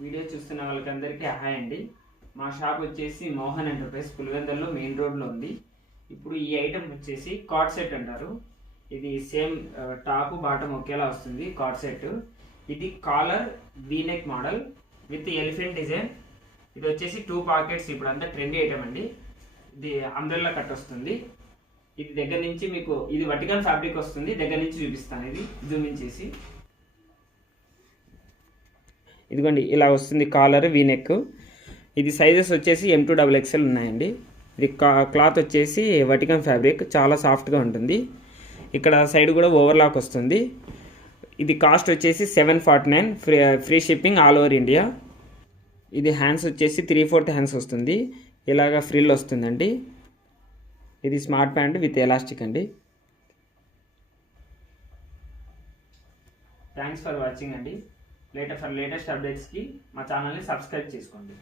Video చూస్తున్న వాళ్ళకందరికీ hi అండి. మా షాప్ వచ్చేసి మోహన్ ఎంటర్ప్రైజ్ పులివెందుల్లో మెయిన్ రోడ్లో ఉంది. ఇప్పుడు ఈ ఐటమ్ వచ్చేసి కార్డ్ సెట్ అంటారు. ఇది సేమ్ టాప్ బాటమ్ ఒకేలా వస్తుంది కార్డ్ సెట్. ఇది collar V neck model with elephant design. ఇది వచ్చేసి 2 పాకెట్స్, ఇప్పుడు అంతా ట్రెండీ ఐటమ్ అండి. ఇది అంబ్రెల్లా కట్ వస్తుంది. ఇది దగ్గర నుంచి మీకు ఇది వర్టికల్ ఫ్యాబ్రిక్ వస్తుంది. దగ్గర నుంచి చూపిస్తాను, ఇది జూమ్ ఇన్ చేసి. ఇదిగోండి ఇలా వస్తుంది కాలర్ వీనెక్. ఇది సైజెస్ వచ్చేసి M2XXL ఉన్నాయండి. ఇది క్లాత్ వచ్చేసి వర్టికల్ ఫ్యాబ్రిక్, చాలా సాఫ్ట్గా ఉంటుంది. ఇక్కడ సైడ్ కూడా ఓవర్లాక్ వస్తుంది. ఇది కాస్ట్ వచ్చేసి 749, free shipping all over India. ఇది హ్యాండ్స్ వచ్చేసి 3/4 హ్యాండ్స్ వస్తుంది. ఇలాగా ఫ్రిల్ వస్తుందండి. ఇది స్మార్ట్ ప్యాంట్ విత్ ఎలాస్టిక్ అండి. థ్యాంక్స్ ఫర్ వాచింగ్ అండి. లేటెస్ట్ అప్డేట్స్కి మా ఛానల్ని సబ్స్క్రైబ్ చేసుకోండి.